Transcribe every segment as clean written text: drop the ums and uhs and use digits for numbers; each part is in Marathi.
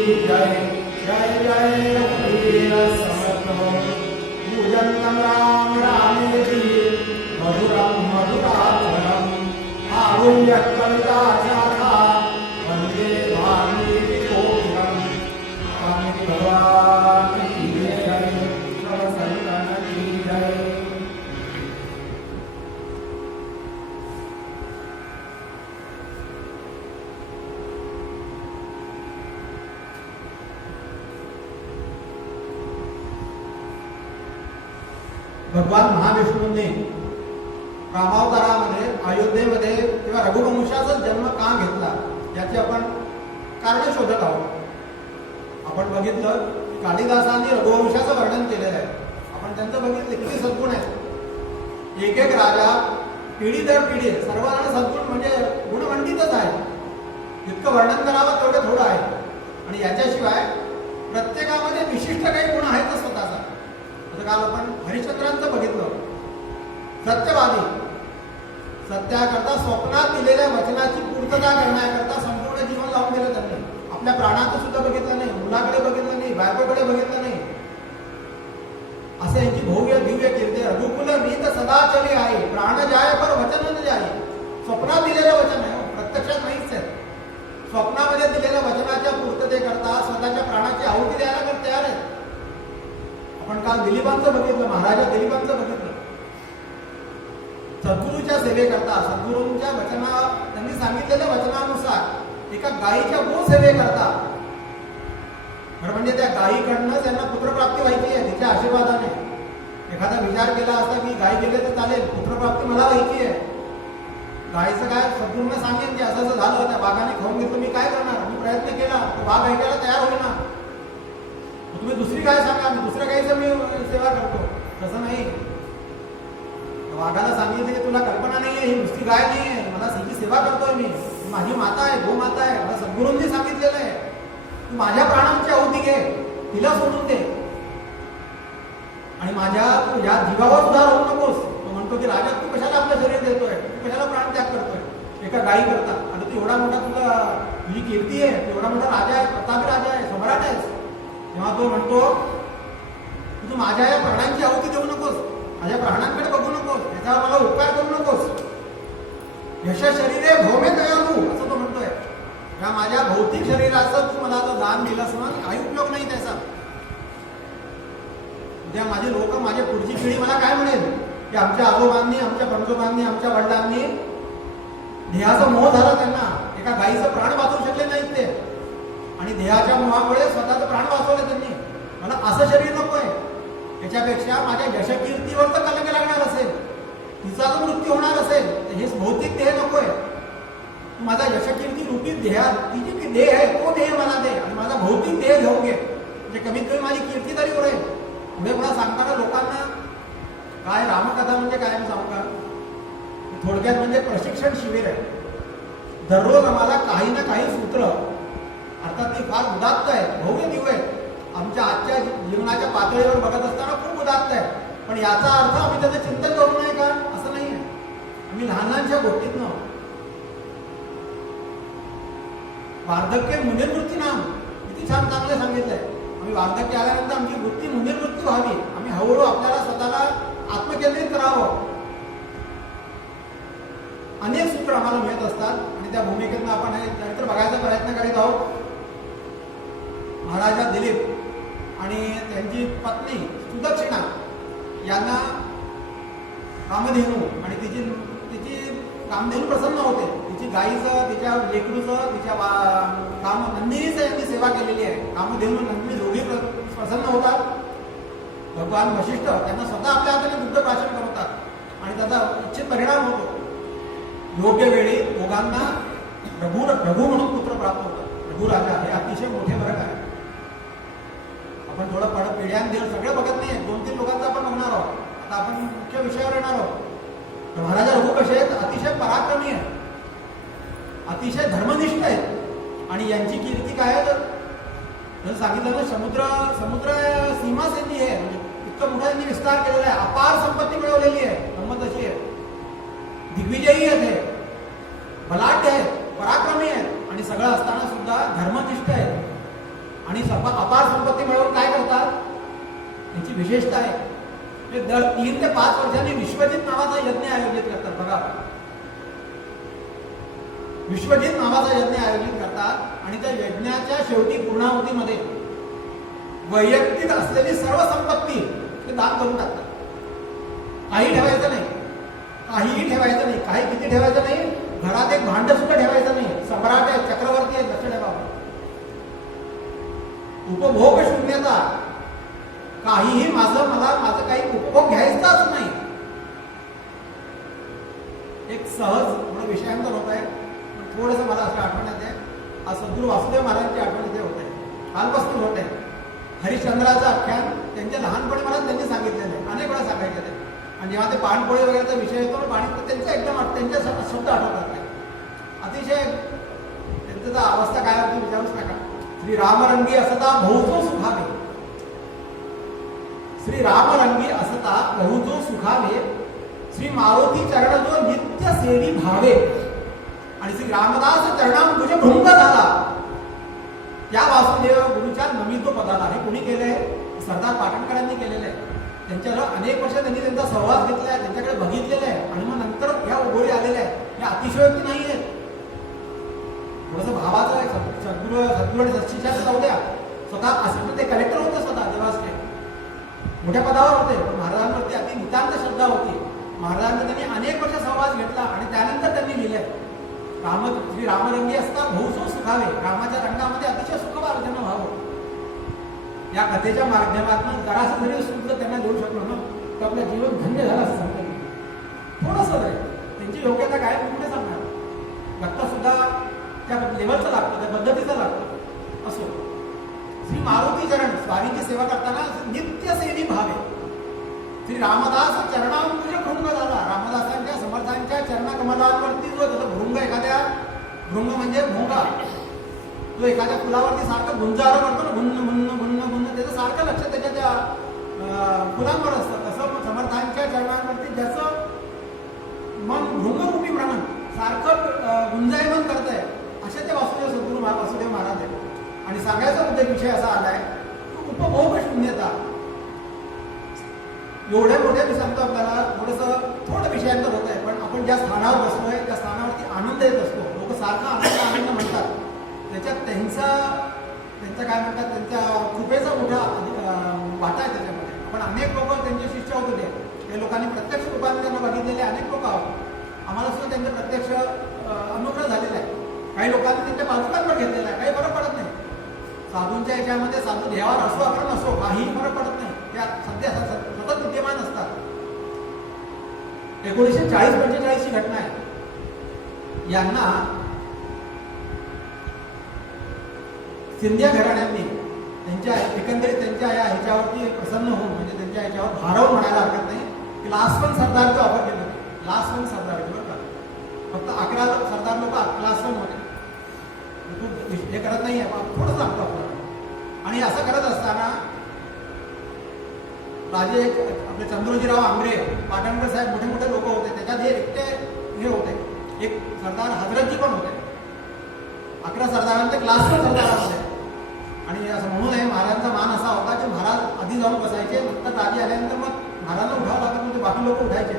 जय जय जय रघुवीर समर्थ पूजन्तं राम रामेति मधुरं मधुराक्षरम् आरुह्य कविता शाखा वन्दे वाल्मीकि कोकिलम् स्वामी भगवान की जय सब संतन की जय। भगवान महाविष्णूंनी रामावतारामध्ये अयोध्येमध्ये किंवा रघुवंशाचा जन्म का घेतला याची आपण कारण शोधत आहोत। आपण बघितलं की कालिदासांनी रघुवंशाचं वर्णन केलेलं आहे। आपण त्यांचं बघितलं किती सद्गुण आहेत। एक एक राजा पिढी दर पिढी सर्वांना सद्गुण म्हणजे गुणमंडितच आहे। इतकं वर्णन करावं तेवढं थोडं आहे आणि याच्याशिवाय प्रत्येकामध्ये विशिष्ट काही गुण आहेत स्वतःचा। काल आपण हरिश्चंद्रांचं बघितलं, सत्यवादी, सत्याकरता स्वप्नात दिलेल्या वचनाची पूर्तता करण्याकरता संपूर्ण जीवन लावून दिलं त्यांनी। आपल्या प्राणाचं सुद्धा बघितलं नाही, मुलाकडे बघितलं नाही, बायकोकडे बघितलं नाही। असे यांची भव्य दिव्य कीर्ती। रघुकुल रीत सदा चली आहे, प्राण जाय पर वचन न जाय। स्वप्नात दिलेलं वचन आहे, प्रत्यक्षात नाहीच आहे। स्वप्नामध्ये दिलेल्या वचनाच्या पूर्ततेकरता स्वतःच्या प्राणाची आहुती द्यायला तयार आहे। आपण काल दिलीपांचं बघितलं, महाराजा दिलीपांचं बघितलं। सद्गुरूच्या सेवेकरता, सद्गुरूंच्या वचना त्यांनी सांगितलेल्या वचनानुसार एका गायीच्या गो सेवेकरता, म्हणजे त्या गायीकडनं त्यांना पुत्रप्राप्ती व्हायची आहे तिच्या आशीर्वादाने। एखादा विचार केला असता की गाय गेले तर चालेल, पुत्रप्राप्ती मला व्हायची आहे। गायीचं काय सद्गुरूंना सांगेन की असं असं झालं, त्या बागाने खाऊन घेतलं, मी काय करणार? मी प्रयत्न केला, तो बाग ऐकायला तयार होईना। तुम्ही दुसरी गाय सांगा, मी दुसऱ्या गायीचं मी सेवा करतो। तसं नाही, वाघाला सांगितलं की तुला कल्पना नाही आहे, ही नुसती गाय नाही आहे, मला सगळी सेवा करतोय मी, माझी माता आहे, गोमाता आहे। मला सद्गुरूंनी सांगितलेलं आहे तू माझ्या प्राणांची आहुती घे, तिला सोडून दे आणि माझ्या तू या जीवावर उधार होऊ नकोस। तो म्हणतो की राजा तू कशाला आपलं शरीर देतोय, तू कशाला प्राण त्याग करतोय एका गायी करता? आणि तू एवढा मोठा, तुला तुझी कीर्ती आहे, तू एवढा मोठा राजा आहे, प्रतापी राजा आहे, सम्राट आहेस, तेव्हा तो म्हणतो तू माझ्या या प्राणांची आहुती देऊ नकोस, माझ्या प्राणांकडे बघू नकोस, त्याच्यावर मला उपकार करू नकोस। यश शरीरे भौमे दयालू, असं तो म्हणतोय। या माझ्या भौतिक शरीराचं तू मला आता दान दिलंस ना, काही उपयोग नाही त्याचा। उद्या माझे लोक, माझी पुढची पिढी मला काय म्हणेल की आमच्या आजोबांनी, आमच्या पणजोबांनी, आमच्या वडिलांनी देहाचा मोह झाला त्यांना, एका गायीचं प्राण वाचवू शकले नाहीत ते, आणि देहाच्या मोहामुळे स्वतःचं प्राण वाचवलं त्यांनी। मला असं शरीर नकोय, त्याच्यापेक्षा माझ्या यशकीर्तीवर तर कलंक लागणार असेल, तिचा जर मृत्यू होणार असेल तर हे भौतिक देह नकोय। माझा यशकीर्ती रूपी देहा, तिची जी देह आहे तो देह मला दे आणि माझा भौतिक देह घेऊन घे, म्हणजे कमीत कमी माझी कीर्ती तरी उरेल। पुढे पुन्हा सांगताना लोकांना काय रामकथा म्हणजे काय सांगू का, थोडक्यात म्हणजे प्रशिक्षण शिबिर आहे। दररोज आम्हाला काही ना काही सूत्र, अर्थात ती फार उदात्त आहे, भव्य दिव्य आहे, आमच्या आजच्या जीवनाच्या पातळीवर बघत असताना खूप उदात्त आहे, पण याचा अर्थ आम्ही त्याचं चिंतन करू नये का, असं नाही आहे। आम्ही लहान लहानशा गोष्टीतनं वार्धक्य मुनिवृत्ती नाम किती छान चांगलं सांगितलंय। आम्ही वार्धक्य आल्यानंतर आमची वृत्ती मुनिवृत्ती व्हावी, आम्ही हळूहळू आपल्याला स्वतःला आत्मकेंद्रित करावं। अनेक सूत्र आम्हाला मिळत असतात आणि त्या भूमिकेतनं आपण हे चरित्र बघायचा प्रयत्न करीत आहोत। महाराजा दिलीप आणि त्यांची पत्नी सुदक्षिणा यांना कामधेनू आणि तिची कामधेनू प्रसन्न होते, तिची गायीचं, तिच्या लेकरूचं, तिच्या काम नंदिनीचं यांनी सेवा केलेली आहे। कामधेनू नंदिनी दोघी प्रसन्न होतात। भगवान वशिष्ठ त्यांना स्वतः आपल्या हाताने दुग्ध प्राशन करवतात आणि त्याचा इच्छित परिणाम होतो। योग्य वेळी दोघांना रघु म्हणून पुत्र प्राप्त होतात। रघु राजा हे अतिशय मोठे फरक आहे। आपण थोडं पिढ्यान देव सगळं बघत नाही, 2-3 लोकांचं आपण बघणार आहोत। आता आपण मुख्य विषयावर येणार आहोत। महाराजा रघु कसे आहेत, अतिशय पराक्रमी आहेत, अतिशय धर्मनिष्ठ आहेत आणि यांची कीर्ती काय आहे तर सांगितलं ना, समुद्र सीमा त्यांची आहे, म्हणजे इतकं मोठा त्यांनी विस्तार केलेला आहे, अपार संपत्ती मिळवलेली आहे, गंमत अशी आहे। दिग्विजयी आहेत, बलाढ्य आहेत, पराक्रमी आहेत आणि सगळं असताना सुद्धा धर्मनिष्ठ आहेत। आणि अपार संपत्ती मिळवून काय करतात, त्यांची विशेषता आहे, दर 3 ते 5 वर्षांनी विश्वजित नावाचा यज्ञ आयोजित करतात. बघा, विश्वजित नावाचा यज्ञ आयोजित करतात आणि त्या यज्ञाच्या शेवटी पूर्णाहुतीमध्ये वैयक्तिक असलेली सर्व संपत्ती ते दान करून टाकतात. काही ठेवायचं नाही, काहीही ठेवायचं नाही, काही किती ठेवायचं नाही, घरात एक भांड सुद्धा ठेवायचं नाही. सम्राट आहे, चक्रवर्ती आहे, लक्ष ठेवा. उपभोग शून्यता, काहीही माझं काही उपभोग घ्यायचाच नाही. एक सहज थोडं विषयांतर होत आहे, थोडंसं मला असं आठवण येते, आज सद्गुरू वासुदेव महाराजांची आठवण इथे होत आहे, कालपासून होत आहे. हरिश्चंद्राचं आख्यान त्यांच्या लहानपणी मला त्यांनी सांगितलेलं आहे, अनेक वेळा सांगायचे ते. आणि जेव्हा ते पाणपोळी वगैरेचा विषय येतो, पाणी त्यांचा एकदम त्यांच्या शब्द आठवतात नाही, अतिशय त्यांचं अवस्था काय होती विचारूच नका. श्री रामरंगी असता बहुतो सुखावे, श्री रामरंगी असता बहुतो सुखावे, श्री मारुती चरण जो नित्य सेवी भावे, आणि श्री रामदास चरणाम तुझे भृंग झाला, त्या वासुदेव गुरुच्या नमितो पदाला. हे कुणी केलंय? सरदार पाटणकरांनी केलेलं आहे. त्यांच्याजवळ अनेक वर्ष त्यांनी त्यांचा सहवास घेतलाय, त्यांच्याकडे बघितलेलं आहे, आणि मग नंतर ह्या ओघोळी आलेल्या आहेत. हे अतिशयोक्ती नाही आहे, थोडंसं भावाचं आहे. सद्गुरू सच्चिशाचं जाऊ द्या, स्वतः असे ते कलेक्टर होते, स्वतः देवासचे मोठ्या पदावर होते, पण महाराजांवरती अति नितांत श्रद्धा होती. महाराजांनी त्यांनी अनेक वर्ष सहवास घेतला आणि त्यानंतर त्यांनी लिहिलंय, श्री रामरंगी असता बहुसो सुखावे, रामाच्या रंगामध्ये अतिशय सुखवर्धन व्हावं. या कथेच्या माध्यमातून जरासं जरी सुद्धा त्यांना देऊ शकलो ना, तर आपलं जीवन धन्य झालं असं सांगता येईल. थोडंसं आहे, त्यांची योग्यता काय कुठे सांगणार, भक्त सुद्धा त्या लेवलचं लागतं, त्या पद्धतीचं लागतं. असो, श्री मारुती चरण, स्वामीची सेवा करताना नित्य सेवी भावे, श्री रामदास चरणावर तुझे भृंग झाला. रामदासांच्या समर्थांच्या चरणकमलांवरती जो भृंग, एखाद्या भृंग म्हणजे भोंगा, तो एखाद्या फुलावरती सारखं गुंजारा करतो ना, गुन्न गुन्न गुन्न गुन्न, त्याचं सारखं लक्ष त्याच्या त्या फुलांवर असतं. तसं समर्थांच्या चरणांवरती ज्याचं मन भृंगरूपी म्हणून सारखं गुंजायमान करत आहे, असे ते सद्गुरू वासुदेव महाराज आहे. आणि सांगायचा विषय असा आलाय, उपभोग शून्यता. एवढ्या मोठ्या मी सांगतो आपल्याला, थोडं विषयांतर होत आहे, पण आपण ज्या स्थानावर बसतोय त्या स्थानावरती आनंद येत असतो. लोक सारखा आनंद म्हणतात, त्याच्यात त्यांचा काय म्हणतात, त्यांच्या कृपेचा मोठा वाटा आहे त्याच्यामध्ये. आपण अनेक लोक त्यांचे शिष्य होत होते, ते लोकांनी प्रत्यक्ष रूपाने त्यांना बघितलेले अनेक लोक आहोत. आम्हाला सुद्धा त्यांचं प्रत्यक्ष अनुग्रह झालेला आहे. काही लोकांनी त्यांच्या पादुकांवर घेतलेला आहे, काही फरक पडत नाही. साधूंच्या याच्यामध्ये साधू देवावर असो आपण नसो, काहीही फरक पडत नाही, त्या सध्या सतत विद्यमान असतात. 1940-45 ची घटना आहे. यांना सिंधिया घराण्यांनी त्यांच्या एकंदरीत त्यांच्या या ह्याच्यावरती प्रसन्न होऊन, म्हणजे त्यांच्या ह्याच्यावर भारावून म्हणायला हरकत नाही, क्लास 1 सरदारची ऑफर केली होती. क्लास 1 सरदारची बरं का, फक्त 11 सरदार लोक क्लास 1 होते. हे करत नाही आहे, थोडं सांगतो आपल्याला. आणि असं करत असताना राजे आपले चंद्रोजीराव आंग्रे, पाटणकर साहेब, मोठे मोठे लोक होते. त्याच्यात हे एकटे हे होते, एक सरदार हजरतजी पण होते. 11 सरदारांचे क्लास 1 सरदारांमध्ये. आणि असं म्हणून आहे, महाराजांचा मान असा होता की महाराज आधी जाऊन बसायचे, नंतर राजे आल्यानंतर मग महाराजांना उठावं लागत नव्हते, बाकी लोक उठायचे.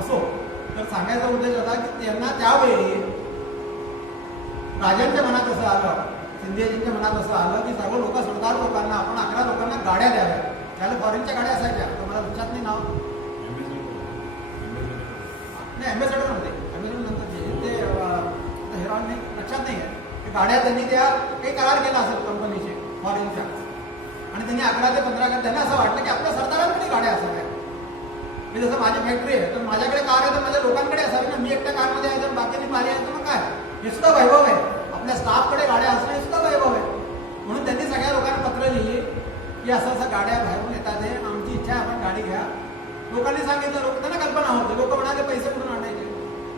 असो, तर सांगायचा उद्देश होता की त्यांना त्यावेळी राजांच्या मनात असं आलं, सिंधियाजींच्या मनात असं आलं की सर्व लोक, सरदार लोकांना आपण 11 लोकांना गाड्या द्याव्या. त्याला फॉरेनच्या गाड्या असायच्या, तर मला लक्षात नाही नाव, नाही ॲम्बेसेडर नव्हते, ॲम्बेसेडर नंतर ते हेरॉन नाही, लक्षात नाही आहे. गाड्या त्यांनी त्या काही करार केला असेल कंपनीचे फॉरेनच्या, आणि त्यांनी 11 ते 15 त्यांना असं वाटलं की आपल्या सरदारांकडे गाड्या असाव्या. मी जसं माझी फॅक्टरी आहे, तर माझ्याकडे कार आहे, तर माझ्या लोकांकडे असावी ना. मी एकट्या कारमध्ये आहे, तर बाकीची पारी आहे, तर मग काय, हे सुद्धा वैभव आहे. आपल्या स्टाफकडे गाड्या असणं हे सुद्धा वैभव आहे. म्हणून त्यांनी सगळ्या लोकांना पत्र लिहिली की असं असं गाड्या बाहेरून येतात, हे आमची इच्छा आहे, आपण गाडी घ्या. लोकांनी सांगितलं, लोक त्यांना कल्पना होते. लोक म्हणाले पैसे कुठून आणायचे,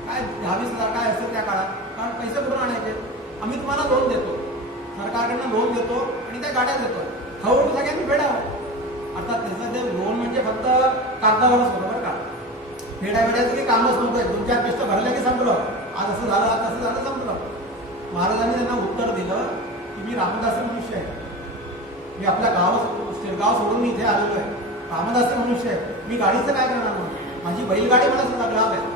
काय 10-20 काय असतं त्या काळात, कारण पैसे कुठून आणायचे, आम्ही तुम्हाला लोन देतो, सरकारकडनं लोन देतो आणि त्या गाड्या देतो, हळूहळू सगळ्यांनी फेडावं. अर्थात त्याचं ते लोन म्हणजे फक्त कागदावरच होतं बरं का, फेडावेड्याचं काही कामच नव्हतं. 2-4 किस्त भरले की संपलं, आज असं झालं, आज असं झालं, संपलं. महाराजांनी त्यांना उत्तर दिलं मी आपल्या शिरगाव सोडून मी इथे आलेलो आहे, कामदाचे मनुष्य आहे, मी गाडीचं काय करणार म्हणून? माझी बैलगाडी मला सुद्धा लाभ आहे.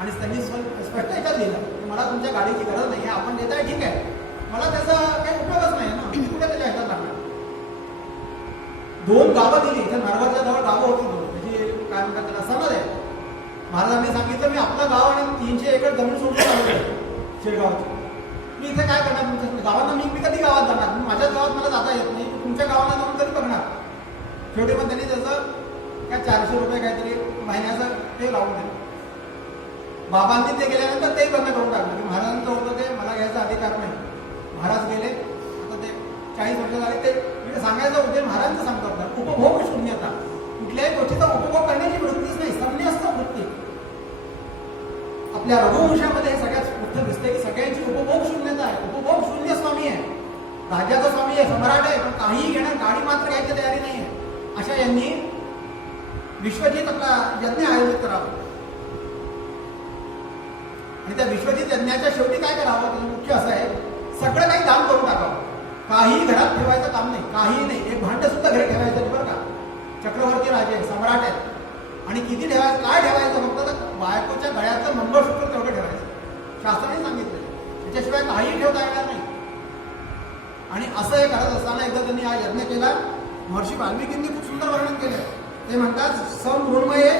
आणि त्यांनी स्पष्ट याच्यात लिहिलं की मला तुमच्या गाडीची गरज नाही आहे, आपण देताय ठीक आहे, मला त्याचा काही उपयोगच नाही ना, मी कुठे त्याच्या ह्याच्यात लागणार. 2 गावं दिली, इथे नरवरच्या जवळ गावं होती 2, त्याची काय म्हणतात त्याला समज आहे. महाराजांनी सांगितलं मी आपलं गाव आणि 300 एकर जमीन सोडून आलो शिरगावची, मी इथे काय करणार तुमच्या गावांना? मी कधी गावात जाणार? माझ्याच गावात मला जाता येत नाही, तुमच्या गावाला जाऊन तरी बघणार. शेवटी मग त्यांनी त्याचं काय 400 रुपये काहीतरी महिन्याचं ते लावून दिलं. बाबांनी ते गेल्यानंतर तेही बंद करून टाकलं की महाराजांचं होतं ते मला घ्यायचा अधिकार नाही. महाराज गेले, आता ते 40 वर्ष झाले. ते म्हणजे सांगायचं होते महाराजांचं सांगतो आपल्याला, उपभोग शून्यता, कुठल्याही गोष्टीचा उपभोग करण्याची वृत्तीच नाही, संन्यास्त वृत्ती. आपल्या रघुवंशामध्ये हे सगळ्यात मोठं दिसते की सगळ्यांची उपभोग शून्यता आहे, उपभोग शून्य स्वामी आहे, राज्याचा स्वामी आहे, सम्राट आहे, पण काहीही घेणार, गाडी मात्र घ्यायची तयारी नाही आहे. अशा यांनी विश्वजित आपला यज्ञ आयोजित करावा. आणि त्या विश्वजित यज्ञाच्या शेवटी काय करावं, त्याचं मुख्य असं आहे, सगळं काही दान करून टाकावं, काही घरात ठेवायचं काम नाही, काही नाही. एक भांड सुद्धा घरी ठेवायचं नाही बरं का. चक्रवर्ती राजे सम्राट आहेत आणि किती ठेवायचं, काय ठेवायचं, फक्त तर बायकोच्या गळ्याचं मंगळसूत्र तेवढं ठेवायचं, शास्त्राने सांगितलं, त्याच्याशिवाय काही ठेवता येणार नाही. आणि असं हे करत असताना एकदा त्यांनी हा यज्ञ केला. महर्षी वाल्मिकींनी खूप सुंदर वर्णन केलं. ते म्हणतात समृण्मये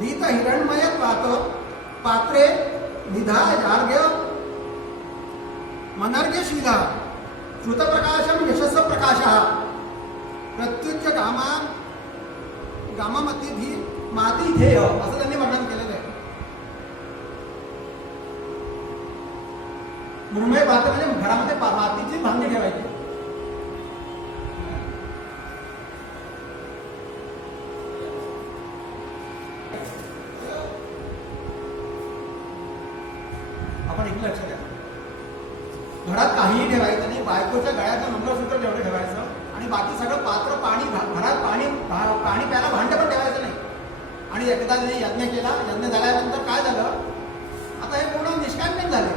दीत हिरण्मय पात्रे निधा यार्घ्य मनर्घ्य शिला श्रुतप्रकाशम यशस्व प्रकाशः प्रत्युच्च गामामती माती ध्येय, असं त्यांनी वर्णन केलेलं आहे. मृण्मय पात्र म्हणजे घरामध्ये मातीची भांडी ठेवायची. आपण एक लक्ष द्या, घरात काहीही ठेवायचं नाही, बायकोच्या गळ्याचं मंगळसूत्र तेवढं ठेवायचं आणि बाकी सगळं पात्र, पाणी, घरात पाणी प्यायला भांडं पण ठेवायचं नाही. आणि एकदा त्यांनी यज्ञ केला. यज्ञ झाल्यानंतर काय झालं, आता हे पूर्ण निष्कामपणे झाले,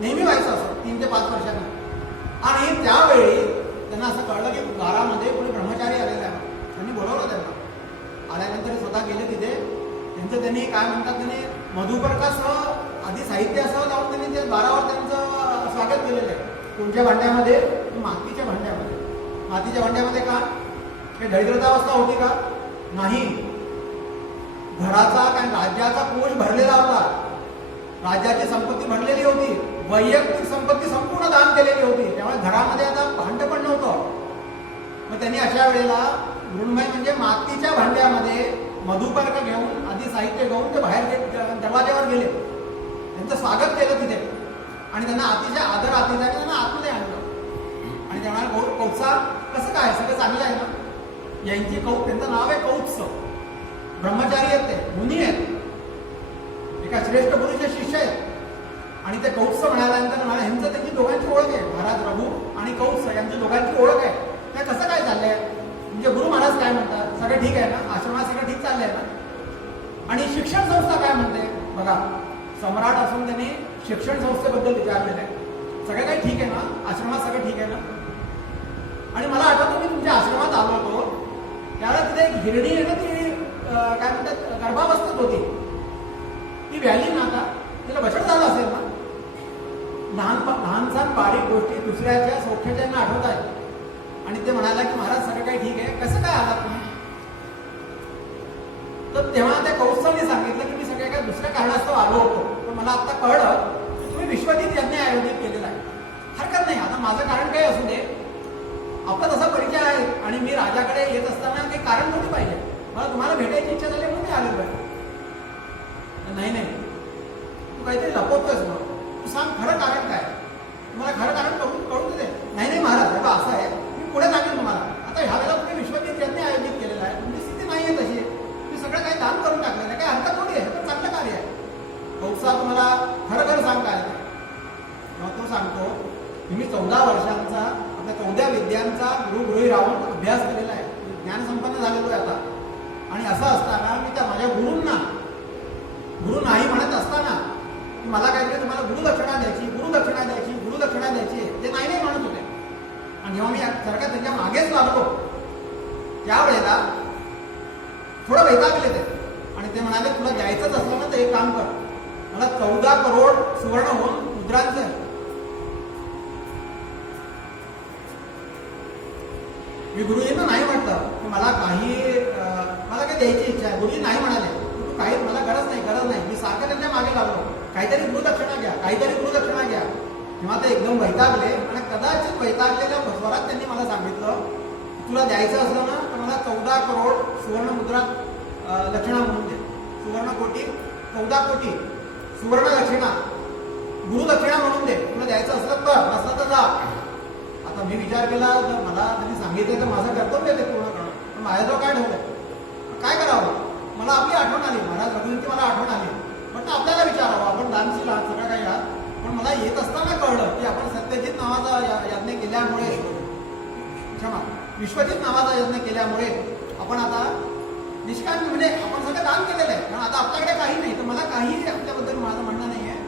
नेहमी व्हायचं असं 3 ते 5 वर्षांनी. आणि त्यावेळी त्यांना असं कळलं की दारामध्ये कोणी ब्रह्मचारी आलेले आहे. त्यांनी बोलवलं त्यांना. आल्यानंतर स्वतः गेले तिथे. त्यांचं त्यांनी काय म्हणतात, त्यांनी मधुपर्कासह आधी साहित्यासह लावून त्यांनी ते दारावर त्यांचं स्वागत केलेलं आहे. कोणत्या भांड्यामध्ये? मातीच्या भांड्यामध्ये. मातीच्या भांड्यामध्ये का? हे दरिद्रतावस्था होती का? नाही. घराचा काय राज्याचा कोश भरलेला होता, राज्याची संपत्ती भरलेली होती, वैयक्तिक संपत्ती संपूर्ण दान केलेली होती. त्यामुळे घरामध्ये आता भांड पण नव्हतं. मग त्यांनी अशा वेळेला मृण्मय म्हणजे मातीच्या भांड्यामध्ये मधुपर्क घेऊन आधी साहित्य घेऊन ते बाहेर दरवाज्यावर गेले. त्यांचं स्वागत केलं तिथे आणि त्यांना अतिशय आदर आतिथ्याने त्यांना आतमध्ये आणलं. आणि त्यांना कौत्सा कसं काय, सगळं चांगलं आहे ना. यांची त्यांचं नाव आहे कौत्स. ब्रह्मचारी आहेत, ते मुनी आहेत, एका श्रेष्ठ गुरुचे शिष्य आहेत. आणि ते कौत्स म्हणाल्यानंतर ह्यांचं त्यांची दोघांची ओळख आहे. महाराज रघु आणि कौत्स यांची दोघांची ओळख आहे. त्या कसं काय चाललंय, म्हणजे गुरु महाराज काय म्हणतात, सगळं ठीक आहे ना, आश्रमात सगळं ठीक चाललंय ना. आणि शिक्षण संस्था काय म्हणते बघा, सम्राट असून त्यांनी शिक्षण संस्थेबद्दल विचारलेलं आहे. सगळं काही ठीक आहे ना, आश्रमात सगळं ठीक आहे ना. आणि मला आठवतं मी तुमच्या आश्रमात आलो होतो त्यावेळेला तिथे एक हिरणी आहे ना, ती काय म्हणतात गर्भावस्थेत होती. ती व्याली ना, आता तिला बछड झालं असेल ना. लहानसहान बारीक गोष्टी दुसऱ्याच्या सौख्याच्या आठवत आहेत. आणि ते म्हणाला की महाराज सगळं काही ठीक आहे, कसं काय आलात तुम्ही? तर तेव्हा त्या कौत्साने सांगितलं की मी सगळ्या काय दुसऱ्या कारणास्तव आलो होतो, पण मला आता कळलं की तुम्ही विश्वजित यज्ञ आयोजित केलेला आहे. हरकत नाही, आता माझं कारण काही असू दे, आपला तसा परिचय आहे आणि मी राजाकडे येत असताना काही कारण नव्हती पाहिजे, मला तुम्हाला भेटायची इच्छा झाली म्हणून मी आलेलो आहे. नाही नाही, तू काहीतरी लपवतोयस, मग तू सांग खरं कारण काय, तुम्हाला खरं कारण कळून दे. नाही नाही महाराज, बाबा असं आहे, मी पुढे सांगेन तुम्हाला. आता ह्या वेळेला तुम्ही विश्वजित यज्ञ आयोजित केलेला आहे, तुमची स्थिती नाही आहे तशी, तुम्ही सगळं काही दान करून टाकलेलं आहे, काही हरकत थोडी आहे, पण चांगलं कार्य आहे. कौत्सा तुम्हाला खरं खरं सांग काय. मग तो सांगतो की मी 14 वर्षांचा आपल्या 14 विद्यांचा गुरुगृही राहून अभ्यास केलेला आहे, ज्ञान संपन्न झालेलो आहे आता. आणि असं असताना मी त्या माझ्या गुरूंना गुरु नाही म्हणत असताना मला काहीतरी तुम्हाला गुरुदक्षिणा द्यायची, गुरुदक्षिणा द्यायची, गुरुदक्षिणा द्यायची, ते नाही म्हणत होते. आणि जेव्हा मी सारखा त्यांच्या मागेच लागलो त्यावेळेला थोडं वैतागले ते आणि ते म्हणाले तुला द्यायचंच असलं ना तर एक काम कर, मला 14 करोड सुवर्ण होऊन मुद्रांचं आहे. मी गुरुजींना नाही म्हटलं की मला काही द्यायची इच्छा आहे. गुरुजी नाही म्हणाले तू काही मला गरज नाही. मी सारखं त्यांच्या मागे लागलो, काहीतरी गुरुदक्षिणा घ्या. तेव्हा ते एकदम वैतागले आणि कदाचित वैतागलेल्या स्वरात त्यांनी मला सांगितलं तुला द्यायचं असलं ना तर मला 14 करोड सुवर्ण मुद्रा दक्षिणा म्हणून दे. सुवर्ण कोटी 14 कोटी सुवर्ण दक्षिणा गुरुदक्षिणा म्हणून दे. तुला द्यायचं असलं तर जा. आता मी विचार केला मला त्यांनी सांगितलं तर माझं कर्तव्य ते पूर्ण करणं, पण माझ्याजवळ काय ठेवलं, काय करावं. मला आपली आठवण आली, महाराज रघुवींची मला आठवण आली. म्हटलं आपल्याला विचारावं, आपण दानशील आहात सगळं काही आहात. पण मला येत असताना कळलं की आपण सत्यजित नावाचा यज्ञ केल्यामुळे विश्वजित नावाचा यज्ञ केल्यामुळे आपण आता निष्काम म्हणजे आपण सगळं दान केलेलं आहे. कारण आता आपल्याकडे काही नाही, तर मला काही आपल्याबद्दल माझं म्हणणं नाही आहे.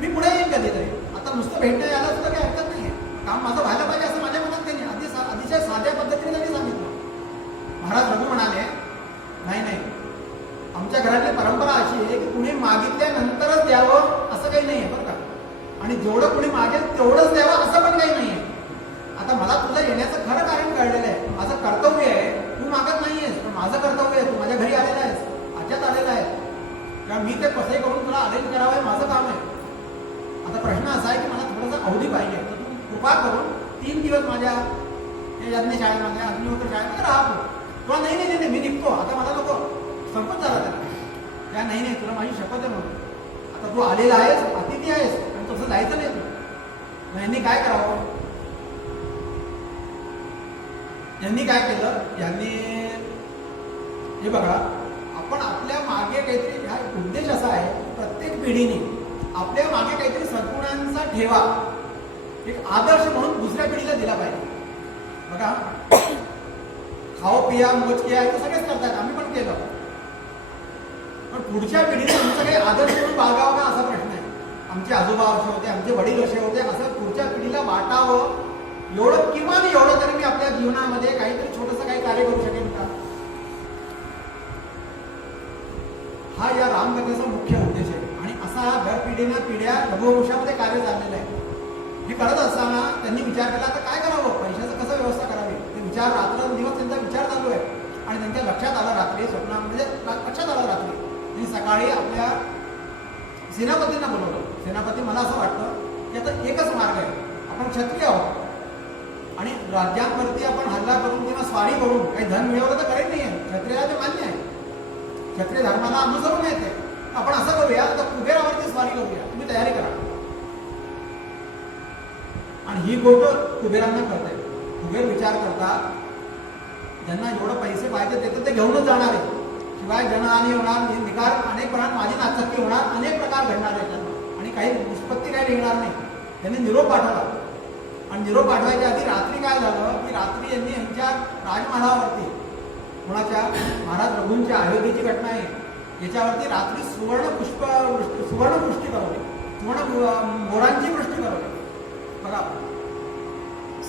मी पुढे येईन कधीतरी. आता नुसतं भेटणं यायला सुद्धा काही हरकत नाही आहे. काम माझं व्हायला पाहिजे असं माझ्या मनात त्यांनी अतिशय साध्या पद्धतीने त्यांनी सांगितलं. महाराज रघु म्हणाले नाही, आमच्या घरातली परंपरा अशी आहे की कुणी मागितल्यानंतरच द्यावं असं काही नाही आहे बरं का. आणि जेवढं कुणी मागेल तेवढंच द्यावं असं पण काही नाही आहे. आता मला तुझं येण्याचं खरं कारण कळलेलं आहे. माझं कर्तव्य आहे, तू मागत नाहीयेस, पण माझं कर्तव्य आहे. तू माझ्या घरी आलेला आहेस, आज्यात आलेला आहे, कारण मी ते कसंही करून तुला अरेंज करावं हे माझं काम आहे. आता प्रश्न असा आहे की मला थोडंसं अवधी पाहिजे, तर तू कृपा करून 3 दिवस माझ्या यज्ञ शाळेमध्ये अग्निहोत्र शाळेमध्ये राहतो. तुला नाही मी निघतो, आता मला नको, संपत झाला त्या नाही तुला माझी शपथ आहे म्हणून. आता तू आलेला आहेस, अतिथी आहेस आणि तसं जायचं नाही तू. यांनी काय करावं, यांनी काय केलं, यांनी हे बघा आपण आपल्या मागे काहीतरी, हा उद्देश असा आहे प्रत्येक पिढीने आपल्या मागे काहीतरी सद्गुणांचा ठेवा एक आदर्श म्हणून दुसऱ्या पिढीला दिला पाहिजे. बघा खाओ पिया मोज किया हे सगळेच करतात, आम्ही पण केलं, पण पुढच्या पिढीने आमचं काही आदर्श म्हणून बाळगावं का असा प्रश्न आहे. आमचे आजोबा असे होते, आमचे वडील असे होते, असं पुढच्या पिढीला वाटावं एवढं, किमान एवढं तरी मी आपल्या जीवनामध्ये काहीतरी छोटंसं काही कार्य करू शकेन का, हा या रामकथेचा मुख्य उद्देश आहे. आणि असा हा दर पिढ्या रघुवंशामध्ये कार्य चाललेलं आहे. हे करत असताना त्यांनी विचार केला तर काय करावं, पैशाचं कसं व्यवस्था करावी. ते विचार रात्रंदिवस त्यांचा विचार चालू आहे. आणि त्यांच्या लक्षात आलं रात्री स्वप्नामध्ये, लक्षात आलं रात्री त्यांनी सकाळी आपल्या सेनापतींना बोलवलं. सेनापती मला असं वाटतं की आता एकच मार्ग आहे, आपण क्षत्रिय आहोत आणि राज्यांवरती आपण हल्ला करून किंवा स्वारी करून काही धन मिळवलं तर करेल नाही आहे, क्षत्रियाला ते मान्य आहे, क्षत्रिय धर्माला अनुसरून येते. आपण असं करूया तर कुबेरावरती स्वारी करूया, तुम्ही तयारी करा. आणि ही गोष्ट कुबेरांना कळते. कुबेर विचार करतात ज्यांना एवढं पैसे पाहिजे ते घेऊनच जाणार आहे, शिवाय जनहानी होणार, निकार अनेक प्रकार, माझी नाचक्की होणार, अनेक प्रकार घडणार आहे त्यांना आणि काही निष्पत्ती काही निघणार नाही. त्यांनी निरोप पाठवला आणि निरोप पाठवायच्या आधी रात्री काय झालं की रात्री यांनी यांच्या राजमहालावरती, कोणाच्या, महाराज रघुंच्या अयोध्येची घटना आहे, याच्यावरती रात्री सुवर्णवृष्टी करवली, सुवर्ण मोरांची वृष्टी करवली. बघा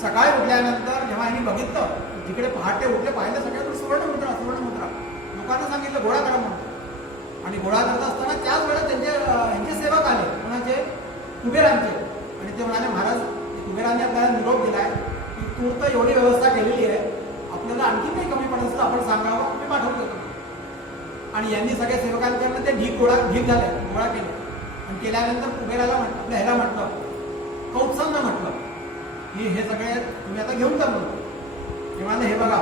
सकाळी उठल्यानंतर जेव्हा यांनी बघितलं, जिकडे पहाटे उठले पाहिलं सगळ्याकडे सुवर्णमुद्रा लोकांना सांगितलं गोळा करा म्हणून. आणि गोळा करत असताना त्याच वेळेला यांचे सेवक आले, कोणाचे, कुबेरांचे. आणि ते म्हणाले महाराज कुबेरांनी आपल्याला निरोप दिलाय की तूर्त एवढी व्यवस्था केलेली आहे, आपल्याला आणखी काही कमी पडत असतं आपण सांगावं, मी पाठवून देतो. आणि यांनी सगळ्या सेवकांकडनं ते ढीक झाले, गोळा केले. आणि केल्यानंतर कुबेराला म्हटलं, आपल्या ह्याला म्हटलं, कौत्सांना म्हटलं की हे सगळे तुम्ही आता घेऊन जा म्हणून. ते म्हणाले हे बघा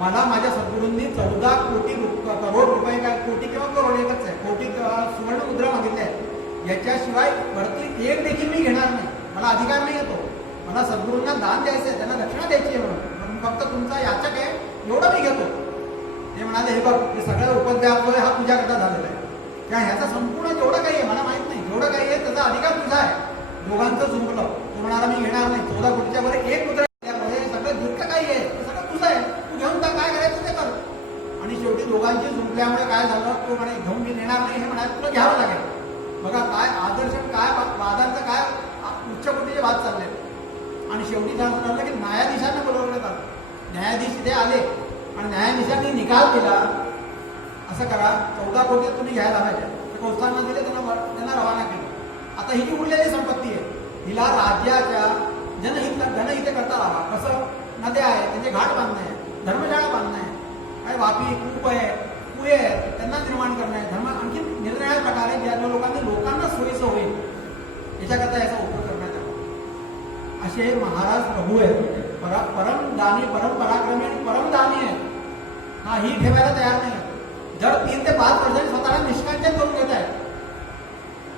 मला माझ्या सद्गुरूंनी 14 कोटी करोड रुपये, काय कोटी किंवा करोड एकच आहे, कोटी सुवर्ण मुद्रा मागितल्या आहेत. याच्याशिवाय वरती एक देखील मी घेणार नाही, मला अधिकार नाही येतो. मला सद्गुरूंना दान द्यायचं आहे, त्यांना दक्षिणा द्यायची आहे म्हणून फक्त तुमचा याचक आहे एवढं मी घेतो. ते म्हणाले हे बघ हे सगळं उपद्व्याप जो आहे हा तुझ्याकरता झालेला आहे, त्या ह्याचा संपूर्ण जेवढं काही आहे मला माहित नाही, जेवढं काही आहे त्याचा अधिकार तुझा आहे. दोघांचं झुंपलं, तो म्हणाला मी घेणार नाही, 14 कोटीच्या वर एक मुद्रा सगळं जितकं काही आहे ते सगळं तुझं आहे, तू घेऊन जा, काय करायचं ते कर. आणि शेवटी दोघांची झुंपल्यामुळे काय झालं, तो म्हणे घेऊन मी नेणार नाही, हे म्हणाले तुला घ्यावं लागेल. बघा काय आदर्श, काय वादांचं काय उच्च कोटीच्या न्यायाधीश इथे आले आणि न्यायाधीशांनी निकाल दिला, असं करा 14 कोटी तुम्ही घ्यायला पाहिजे, तर कौस्तांना दिले, त्यांना रवाना केलं. आता ही जी उरलेली संपत्ती आहे हिला राज्याच्या जनहिते करता लावा. कसं? नद्या आहे, त्यांचे घाट बांधणं आहे, धर्मशाळा बांधणं आहे, काय वापी कूप आहे, कुळे आहेत, त्यांना निर्माण करणं आहे. आणखी निरनिराळ्या प्रकारे ज्या लोकांना सोयीचं होईल याच्याकरता याचा उपयोग करण्यात आला. असे महाराज प्रभू आहेत, परमदानी, परमपराक्रमी आणि परमदानी आहेत. हा ही ठेवायला तयार नाही. दर 3 ते 5 वर्षांनी स्वतःला निष्कांचन करून घेत आहेत.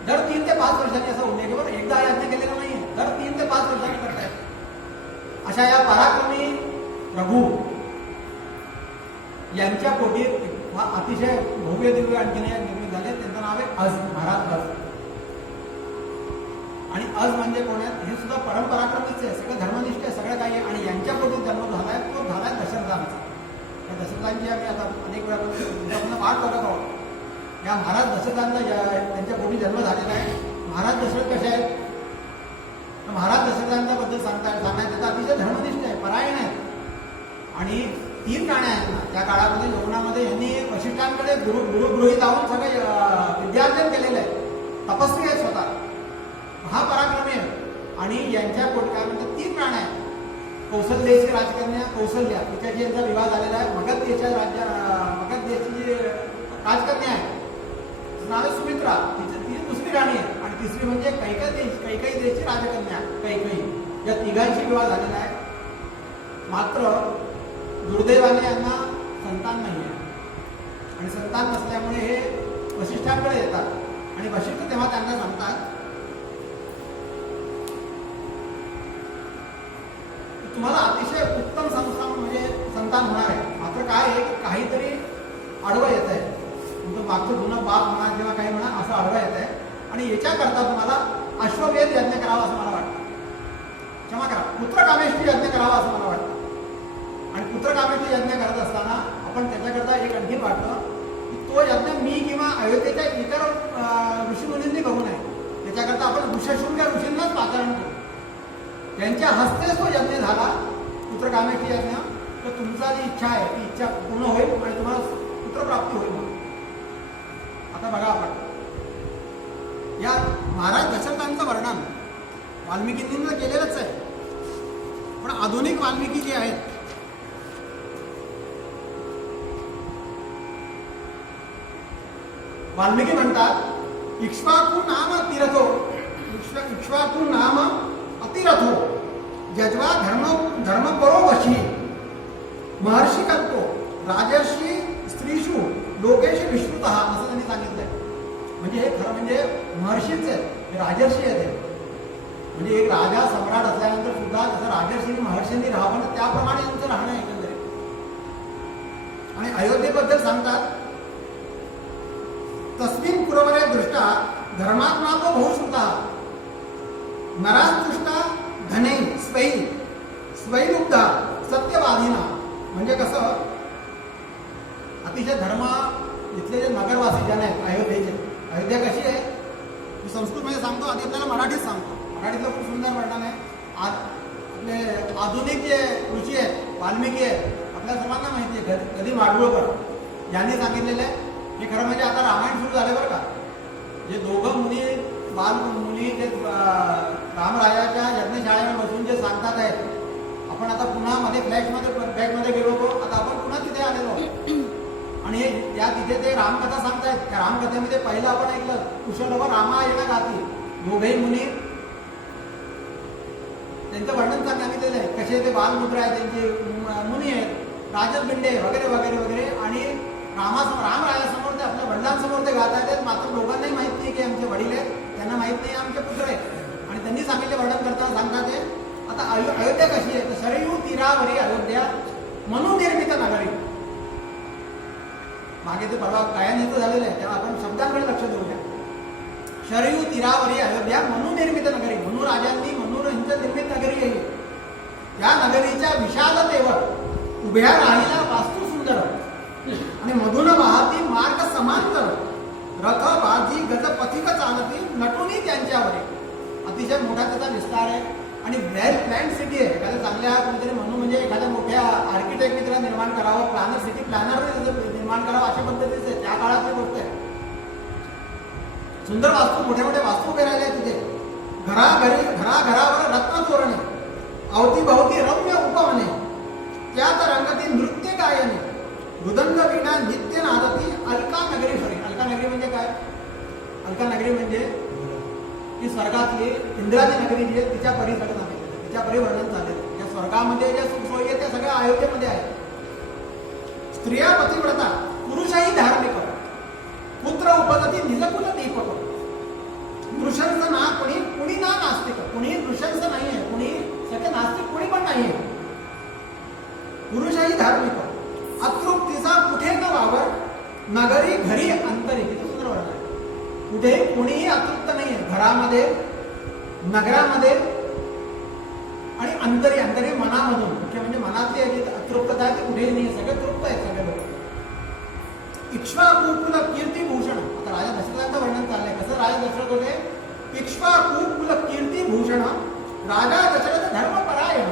दर 3 ते 5 वर्षांनी असा उल्लेख बरोबर एकदा यज्ञ केलेला नाहीये, दर 3 ते 5 वर्षांनी करतायत. अशा या पराक्रमी प्रभू यांच्या पोटी अतिशय भव्य दिव्य आणखीन निर्मित झाले. त्यांचं नाव आहे अज, महाराज अज. आणि अज म्हणजे कोण आहेत? हे सुद्धा परंपराक्रमीच आहे, सगळं धर्मनिष्ठ आहे, सगळं काही आहे. आणि यांच्या पोटी जन्म झालाय तो झालाय दशरथांचा. त्या दशरथांची आम्ही आता अनेक वेळा पाठ करत आहोत. या महाराज दशरथांचा त्यांच्या पोटी जन्म झालेला आहे. महाराज दशरथ कसे आहेत? महाराज दशरथांच्याबद्दल सांगण्यात येतं अतिशय धर्मनिष्ठ आहे, परायण आहे. आणि 3 राण्या आहेत ना त्या काळामध्ये यमुनामध्ये यांनी वशिष्ठांकडे गुरुगृही जाऊन सगळे विद्यार्जन केलेलं आहे. तपस्वी आहे स्वतः, महापराक्रमी आहे. आणि यांच्या पोटी काय म्हणतात 3 राण्या आहेत. कौसल्याची राजकन्या कौसल्या, तिच्याशी यांचा विवाह झालेला आहे. मगध देशाची जी राजकन्या आहे नाव आहे सुमित्रा, ती दुसरी राणी आहे. आणि तिसरी म्हणजे कैकई देशची राजकन्या कैकई. या तिघांशी विवाह झालेला आहे. मात्र दुर्दैवाने यांना संतान नाही आहे. आणि संतान नसल्यामुळे हे वशिष्ठांकडे येतात. आणि वशिष्ठ तेव्हा त्यांना सांगतात तुम्हाला अतिशय उत्तम म्हणजे संतान होणार आहे. मात्र काय आहे की काहीतरी आडवं येत आहे, तुमचं मागचं जुनं बाप म्हणा किंवा काही म्हणा असं आडवं येत आहे. आणि याच्याकरता तुम्हाला अश्वमेध यज्ञ करावा असं मला वाटतं. क्षमा करा, पुत्रकामेष्टी यज्ञ करावा असं मला वाटतं. आणि पुत्रकामेष्टी यज्ञ करत असताना आपण त्याच्याकरता एक आणखी वाटतं की तो यज्ञ मी किंवा अयोध्येच्या इतर ऋषीमुनींनी करू नये. त्याच्याकरता आपण ऋषशृंग ऋषींनाच पाचारण करू. त्यांच्या हस्तेच तो यज्ञ झाला पुत्रकामेष्टी यज्ञ. तर तुमचा जी इच्छा आहे ती इच्छा पूर्ण होईल आणि तुम्हाला पुत्रप्राप्ती होईल. आता बघा आपण या महाराज दशरथांचं वर्णन वाल्मिकींनी तर केलेलंच आहे. पण आधुनिक वाल्मिकी जे आहेत वाल्मिकी म्हणतात इक्ष्वाकू नाम तीरथो, इक्ष्वाकू नाम अतिरथो जज्वा धर्मपरो वशी महर्षी कल्पो राजर्षी स्त्रीषु लोकेश विश्रुत असं त्यांनी सांगितलंय. म्हणजे हे खरं म्हणजे महर्षीच आहेत, राजर्षी आहेत. म्हणजे एक राजा सम्राट असल्यानंतर सुद्धा जसं राजर्षींनी महर्षींनी राहावं त्याप्रमाणे त्यांचं राहणं एकंदरीत. आणि अयोध्येबद्दल सांगतात तस्मिन् पुरवरे दृष्टा धर्मात्मा तो बहुश्रुता नरास्तुष्टा धने स्वैलुब्धा सत्यवादिना. म्हणजे कसं अतिशय धर्म इथले जे नगरवासी जन आहेत अयोध्येचे, अयोध्या कशी आहे मी संस्कृतमध्ये सांगतो, आधी आपल्याला मराठीत सांगतो. मराठीतलं खूप सुंदर वर्णन आहे. आपले आधुनिक जे ऋषी आहेत वाल्मिकी आहेत आपल्या सर्वांना माहिती आहे, कधी माडगुळकर यांनी सांगितलेलं आहे. हे खरं म्हणजे आता रामायण सुरू झाले बरं का. जे दोघं मुली मुली जे रामराजाच्या यज्ञशाळेवर बसून जे सांगतात आहेत, आपण आता पुन्हा मध्ये फ्लॅशमध्ये गेलो होतो, आता आपण पुन्हा तिथे आलेलो. आणि या तिथे ते रामकथा सांगतायत. त्या रामकथेमध्ये पहिलं आपण ऐकलं कुशल व रामायण गाती. दोघेही मुनी त्यांचं वर्णन सांगितलेलं आहे. कसे ते बालमुद्रा आहेत, त्यांचे मुनी आहेत, राजबिंडे वगैरे वगैरे वगैरे. आणि रामराजासमोर ते आपल्या वडिलांसमोर ते गात आहेत. मात्र दोघांनाही माहित नाही की आमचे वडील आहेत, त्यांना माहित नाही आमचे पुत्र आहेत. आणि त्यांनी सांगितले वर्णन करताना सांगतात ते आता अयोध्या कशी आहे तर सरयू तीरावरी अयोध्या मनुनिर्मित नगरी. मागे ते परवा गायनाचं झालेलं आहे तेव्हा आपण शब्दांकडे लक्ष देऊया. शरयू तीरावरी अयोध्या मनुनिर्मित नगरी. मनु राजांनी यांचं निर्मित नगरी आहे. त्या नगरीच्या विशालतेवर उभ्या राहिला वास्तू सुंदर आणि मधुन वाहती मार्ग समांतर रथ बाजी गज पथिक चालती नटुनी त्यांच्यावर. अतिशय मोठा त्याचा विस्तार आहे. आणि वेल प्लॅन सिटी आहे. एखाद्या चांगल्या कोणतरी म्हणून म्हणजे एखाद्या मोठ्या आर्किटेक्टने त्याला निर्माण करावं, प्लॅनर सिटी प्लॅनरने निर्माण करावं अशा पद्धतीचे त्या काळातली गोष्ट आहे. सुंदर वास्तू, मोठे मोठे वास्तू उभे राहिले तिथे. घराघरावर रत्न तोरणे, अवतीभवती रम्य उपवने, त्यात रंगती नृत्य गायने, मृदंग वीणा नित्य नादती अलका नगरी फरे. अलका नगरी म्हणजे काय? अलका नगरी म्हणजे ती स्वर्गातली इंद्राची नगरी जी आहे तिच्या परिसरात आहे, तिच्या परिवर्णन झाले. या स्वर्गामध्ये ज्या सुखसोयी आहेत त्या सगळ्या अयोध्येमध्ये आहेत. स्त्रिया पतिव्रता, पुरुषही धार्मिक, पुत्र उपजती निजकुल दीपक. नृशंस ना कुणी ना नास्तिक, कुणी नृशंस नाहीये, कुणी सगळे नास्तिक कुणी पण नाहीये. पुरुषही धार्मिक, अतृप्तीचा कुठे न वावर, नगरी घरी अंतरी. किती सुंदर वर्णन आहे. कुठे कुणीही अतृप्त नाहीये, घरामध्ये, नगरामध्ये आणि अंतरी. अंतरी मनामधून, मुख्य म्हणजे मनातली अतृप्तता आहे ती कुठेही नाही, सगळे तृप्त आहेत सगळे लोक. इक्ष्वाकुकुल कीर्तिभूषण. आता राजा दशरथांचं वर्णन चाललंय. कसं राजा दशरथ होते? इक्ष्वाकुकुल कीर्तिभूषण, राजा दशरथ धर्मपरायण,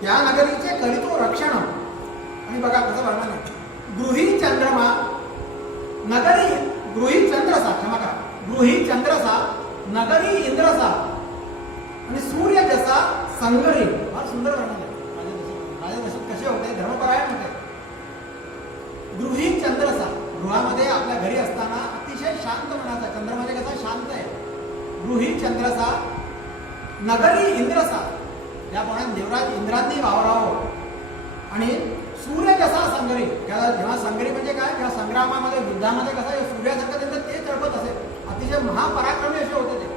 त्या नगरीचे करीतो रक्षण. आणि बघा कसं वर्णन आहे. गृही चंद्रमा नगरी, गृही चंद्रसा, क्षमा करा, गृही चंद्रसा नगरी इंद्रसा आणि सूर्य जसा संगरी. फार सुंदर वर्णन आहे. राजा दशरथ कसे होते? धर्मपरायण होते. गृही चंद्रसा, गृहामध्ये आपल्या घरी असताना अतिशय शांत मनाचा. चंद्रमध्ये कसा शांत आहे. गृही चंद्रसा नगरी इंद्रसा, त्याप्रमाणे देवराज इंद्रांनी वावरावं. आणि सूर्य कसा संगरी, जेव्हा संगरी म्हणजे काय? जेव्हा संग्रामामध्ये युद्धामध्ये कसं सूर्यासारखं त्यांचं ते तळपत असेल. अतिशय महापराक्रमी असे होते ते.